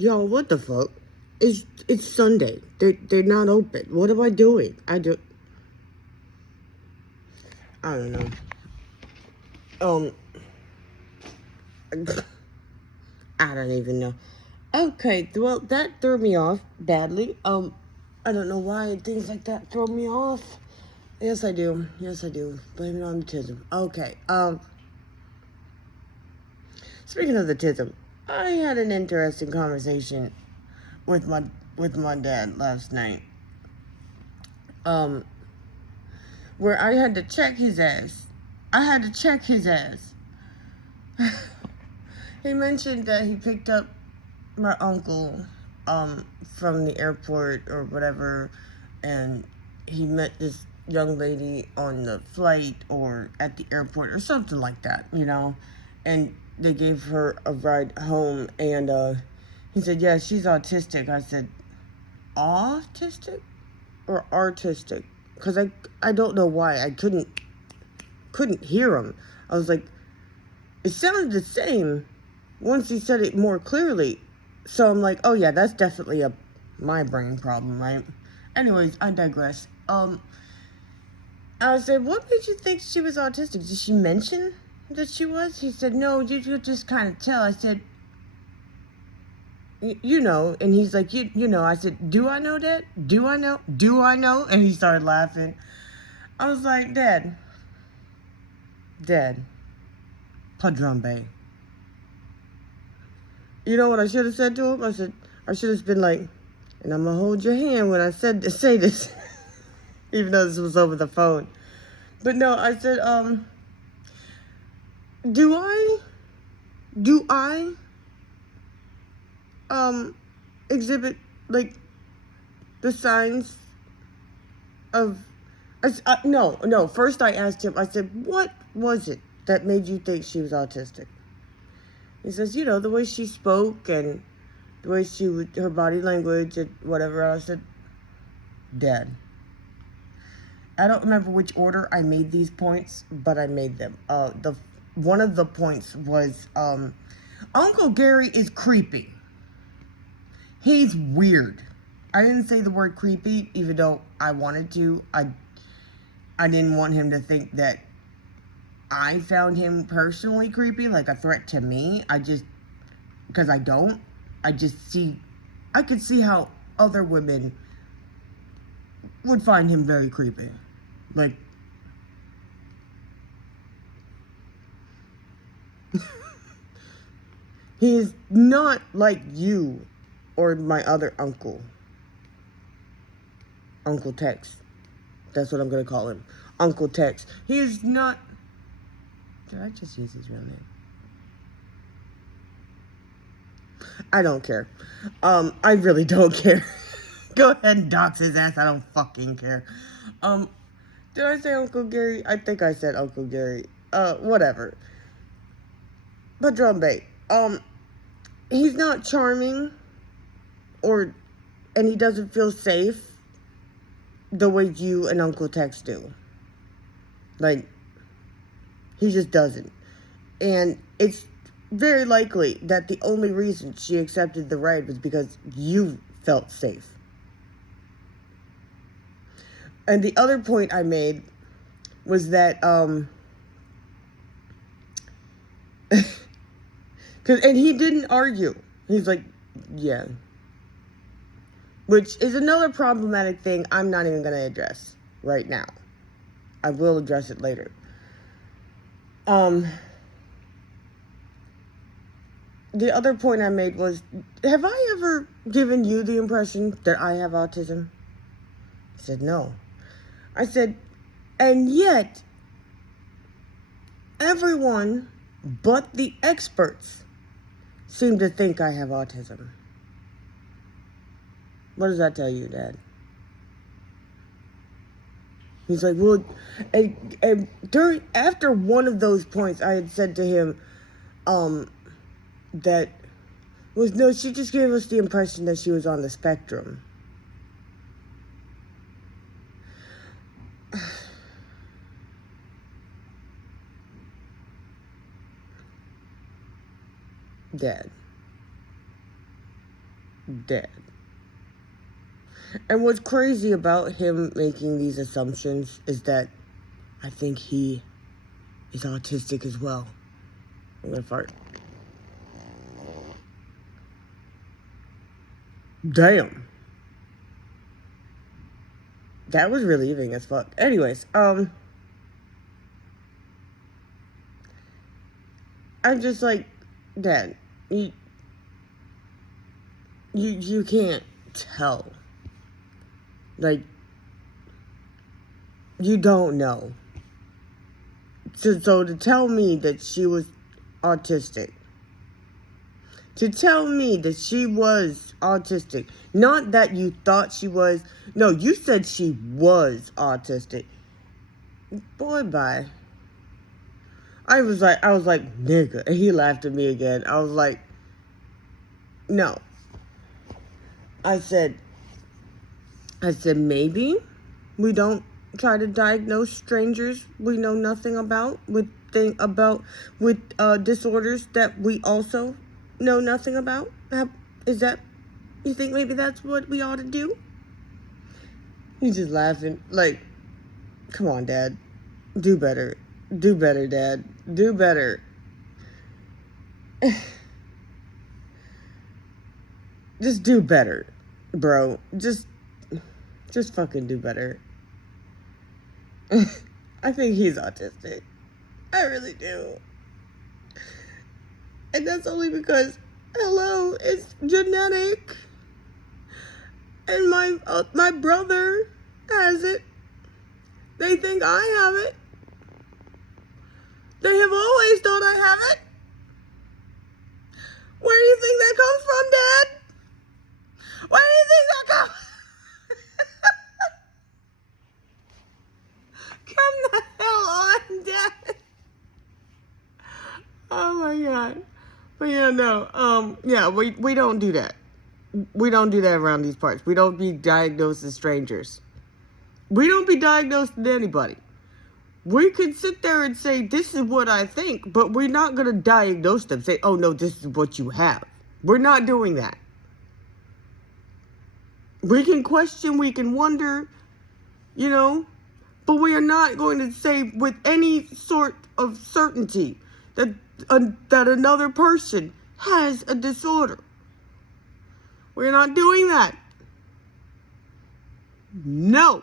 Yo, what the fuck? It's Sunday. They're not open. What am I doing? I don't know. Um, I don't even know. Okay, well that threw me off badly. I don't know why things like that throw me off. Yes, I do. Yes, I do. Blame it on the tism. Okay. Speaking of the tism, I had an interesting conversation with my dad last night. Um, where I had to check his ass. I had to check his ass. He mentioned that he picked up my uncle from the airport or whatever, and he met this young lady on the flight or at the airport or something like that, and they gave her a ride home, and he said, yeah, she's autistic. I said, autistic or artistic? Because I don't know why I couldn't hear him. I was like, it sounded the same once he said it more clearly. So I'm like, oh yeah, that's definitely my brain problem, right? Anyways, I digress. I said, what made you think she was autistic? Did she mention that she was? He said, no, you could just kind of tell. I said, you know. And he's like, you know. I said, do I know that? Do I know? Do I know? And he started laughing. I was like, Dad, Padron Bay. You know what I should have said to him? I said, I should have been like, and I'm going to hold your hand when I say this, even though this was over the phone. But no, I said, do I exhibit, like, the signs of, no, first I asked him, I said, what was it that made you think she was autistic? He says, the way she spoke and the way she would, her body language and whatever. I said, Dad, I don't remember which order I made these points, but I made them. One of the points was, Uncle Gary is creepy. He's weird. I didn't say the word creepy, even though I wanted to. I didn't want him to think that I found him personally creepy, like a threat to me. Because I don't. I could see how other women would find him very creepy. Like, he is not like you or my other uncle. Uncle Tex. That's what I'm going to call him. Uncle Tex. He is not... Did I just use his real name? I don't care. I really don't care. Go ahead and dox his ass. I don't fucking care. Did I say Uncle Gary? I think I said Uncle Gary. Whatever. But Drum Bay. He's not charming and he doesn't feel safe the way you and Uncle Tex do. Like, he just doesn't. And it's very likely that the only reason she accepted the ride was because you felt safe. And the other point I made was that, and he didn't argue. He's like, yeah. Which is another problematic thing I'm not even going to address right now. I will address it later. The other point I made was, have I ever given you the impression that I have autism? He said, no. I said, and yet, everyone but the experts seem to think I have autism. What does that tell you, Dad? He's like, well, and after one of those points, I had said to him, that was, no, she just gave us the impression that she was on the spectrum. Dad. dead. And what's crazy about him making these assumptions is that I think he is autistic as well. I'm gonna fart. Damn. That was relieving as fuck. Anyways, I'm just like, Dad, you can't tell. Like, you don't know. So to tell me that she was autistic, to tell me that she was autistic, not that you thought she was, no, you said she was autistic. Boy, bye. I was like, nigga, and he laughed at me again. I was like, no. I said, maybe we don't try to diagnose strangers we know nothing about with disorders that we also know nothing about. Is that, you think maybe that's what we ought to do? He's just laughing. Like, come on, Dad. Do better. Do better, Dad. Do better. Just do better, bro. Just fucking do better. I think he's autistic. I really do. And that's only because, hello, it's genetic. And my brother has it. They think I have it. They have always thought I have it. Where do you think that comes from, Dad? Where do you think that comes? Come the hell on, Dad. Oh my God. But yeah, no. Yeah, we don't do that. We don't do that around these parts. We don't be diagnosed as strangers. We don't be diagnosed with anybody. We could sit there and say, this is what I think, but we're not going to diagnose them. Say, oh, no, this is what you have. We're not doing that. We can question, we can wonder, but we are not going to say with any sort of certainty that another person has a disorder. We're not doing that. No.